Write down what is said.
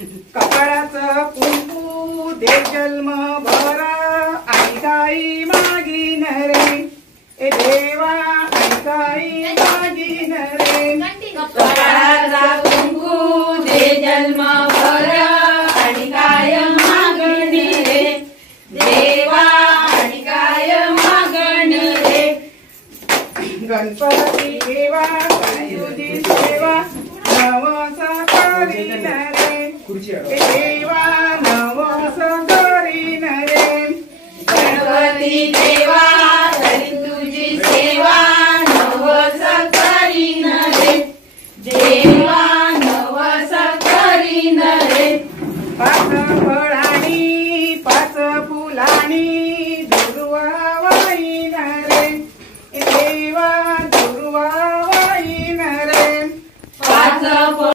कपाळाचं कुंकू दे जन्म भरा आणि काही मागीन रे ए देवा आणि काही मागीन रे कपाळाचा कुंकू दे जन्म भरा आणि काय मागणी रे देवा आणि काय मागणी रे गणपती देवा तुझी सेवा नवसा करीन रे